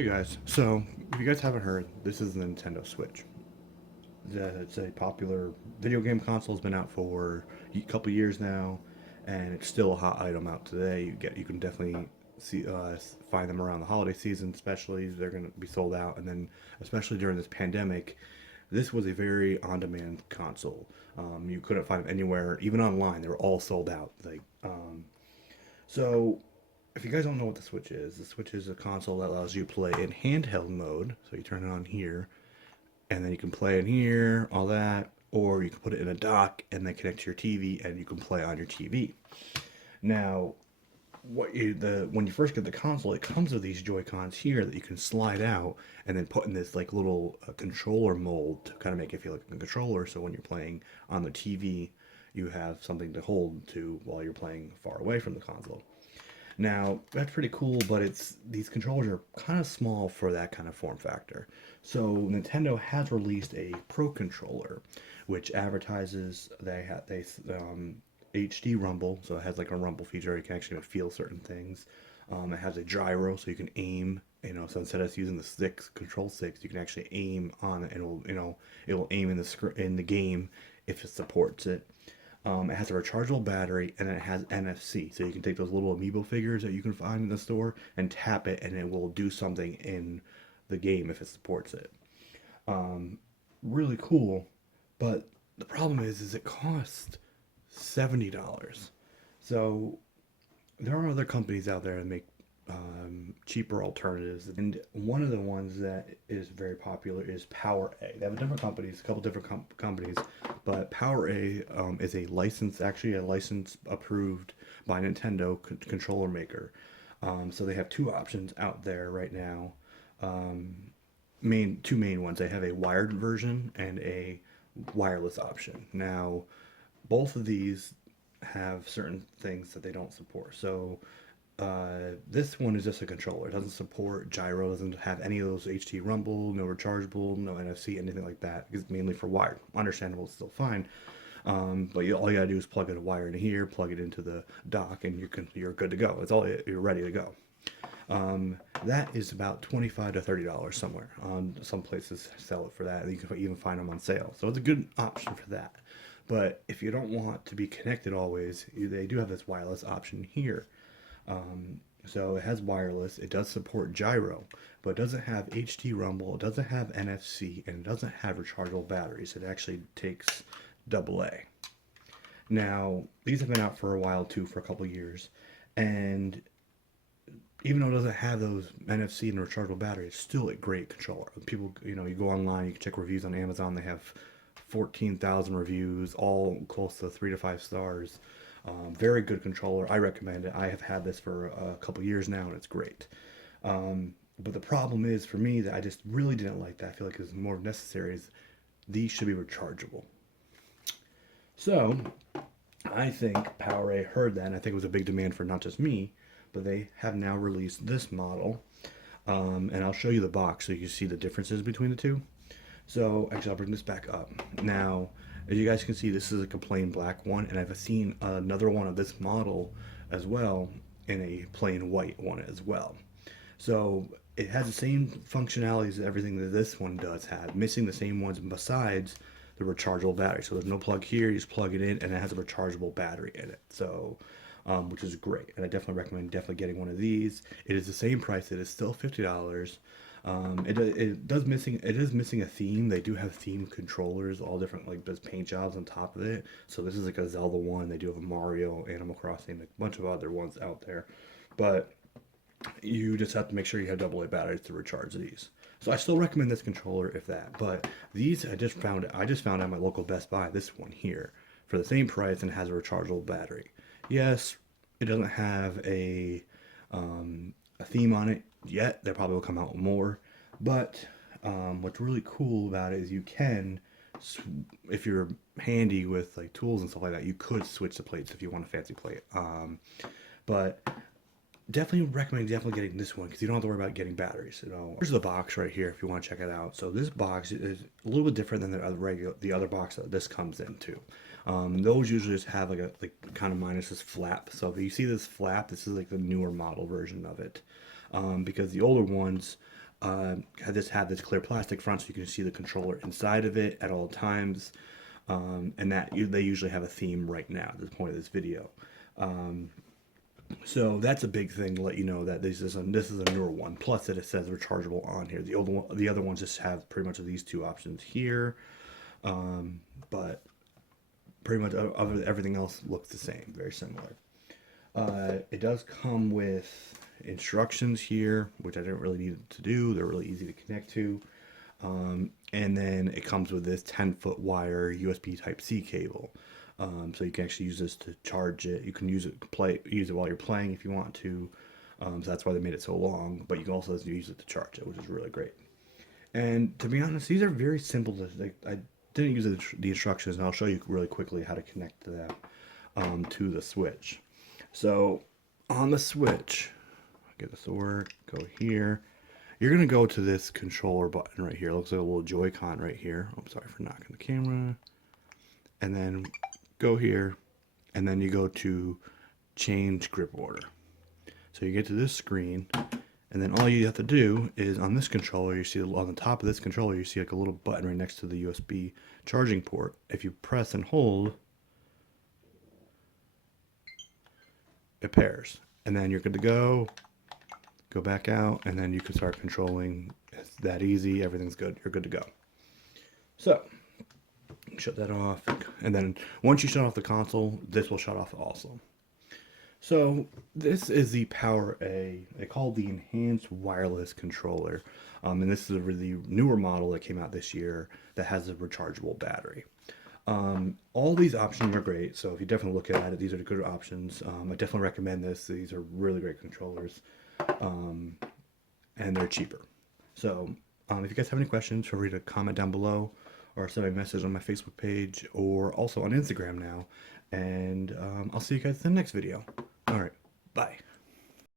Hey guys, so if you guys haven't heard, this is the Nintendo Switch. It's a popular video game console. It's been out for a couple years now, and it's still a hot item out today. You can definitely find them around the holiday season, especially they're going to be sold out, and then especially during this pandemic, this was a very on-demand console. You couldn't find them anywhere, even online. They were all sold out. So if you guys don't know what the Switch is a console that allows you to play in handheld mode. So you turn it on here, and then you can play in here, all that, or you can put it in a dock and then connect to your TV, and you can play on your TV. Now, when you first get the console, it comes with these Joy Cons here that you can slide out and then put in this like little controller mold to kind of make it feel like a controller. So when you're playing on the TV, you have something to hold to while you're playing far away from the console. Now, that's pretty cool, but these controllers are kind of small for that kind of form factor. So Nintendo has released a Pro controller, which advertises they HD rumble, so it has like a rumble feature. You can actually feel certain things. It has a gyro, so you can aim. So instead of using the sticks, control sticks, you can actually aim on it. It'll aim in the game if it supports it. It has a rechargeable battery and it has NFC. So you can take those little amiibo figures that you can find in the store and tap it, and it will do something in the game if it supports it. Really cool, but the problem is it costs $70. So there are other companies out there that make cheaper alternatives, and one of the ones that is very popular is PowerA. They have different companies, a couple different companies, but PowerA is actually a license approved by Nintendo controller maker. So they have two options out there right now. Two main ones. They have a wired version and a wireless option. Now, both of these have certain things that they don't support. So this one is just a controller. It doesn't support gyro, doesn't have any of those HT rumble, no rechargeable, no NFC, anything like that. It's mainly for wired. Understandable, it's still fine. But all you gotta do is plug in a wire in here, plug it into the dock, and you're good to go. You're ready to go. That is about $25 to $30 somewhere. Some places sell it for that. You can even find them on sale. So it's a good option for that. But if you don't want to be connected always, they do have this wireless option here. So it has wireless, it does support gyro, but it doesn't have HT rumble, it doesn't have NFC, and it doesn't have rechargeable batteries. It actually takes AA. Now, these have been out for a while too, for a couple years, and even though it doesn't have those NFC and rechargeable batteries, it's still a great controller. People, you go online, you can check reviews on Amazon, they have 14,000 reviews, all close to 3 to 5 stars. Very good controller. I recommend it. I have had this for a couple years now, and it's great. But the problem is for me that I just really didn't like that. I feel like it's more necessary. Is these should be rechargeable. So I think PowerA heard that, and I think it was a big demand for not just me, but they have now released this model. And I'll show you the box so you can see the differences between the two. So actually, I'll bring this back up now. As you guys can see, this is like a plain black one, and I've seen another one of this model as well in a plain white one as well. So it has the same functionalities as everything that this one does have, missing the same ones besides the rechargeable battery. So there's no plug here, you just plug it in, and it has a rechargeable battery in it. So which is great, and I definitely recommend getting one of these. It is the same price. It is still $50. It is missing a theme. They do have theme controllers, all different, like there's paint jobs on top of it. So this is like a Zelda one. They do have a Mario, Animal Crossing, a bunch of other ones out there, but you just have to make sure you have AA batteries to recharge these. So I still recommend this controller if that. But these I just found at my local Best Buy. This one here for the same price and has a rechargeable battery. Yes, it doesn't have a theme on it yet. They probably will come out with more. But what's really cool about it is you can, if you're handy with like tools and stuff like that, you could switch the plates if you want a fancy plate. But definitely recommend getting this one because you don't have to worry about getting batteries. Here's the box right here if you want to check it out. So this box is a little bit different than the other box that this comes into. Those usually just have like kind of minus this flap. So if you see this flap, this is like the newer model version of it. Because the older ones Had this clear plastic front so you can see the controller inside of it at all times. And they usually have a theme right now at this point of this video. So that's a big thing to let you know that this is a newer one. Plus that it says rechargeable on here. The other ones just have pretty much these two options here, but pretty much everything else looks the same, very similar. It does come with instructions here, which I didn't really need to do. They're really easy to connect to. And then it comes with this 10-foot wire USB Type-C cable. So you can actually use this to charge it. You can use it while you're playing if you want to. So that's why they made it so long. But you can also use it to charge it, which is really great. And to be honest, these are very simple. I didn't use the instructions, and I'll show you really quickly how to connect to that to the Switch. So on the Switch, get this to work. Go here. You're gonna go to this controller button right here. It looks like a little Joy-Con right here. I'm sorry for knocking the camera. And then go here, and then you go to change grip order. So you get to this screen, and then all you have to do is on this controller, you see on the top of this controller, you see like a little button right next to the USB charging port. If you press and hold, it pairs, and then you're good to go. Go back out, and then you can start controlling. It's that easy. Everything's good. You're good to go. So shut that off, and then once you shut off the console, this will shut off also. So this is the PowerA. They call it the Enhanced Wireless Controller, and this is a really newer model that came out this year that has a rechargeable battery. All these options are great, so if you definitely look at it, these are the good options. I definitely recommend this. These are really great controllers, and they're cheaper. So if you guys have any questions, feel free to comment down below or send me a message on my Facebook page or also on Instagram now. And I'll see you guys in the next video.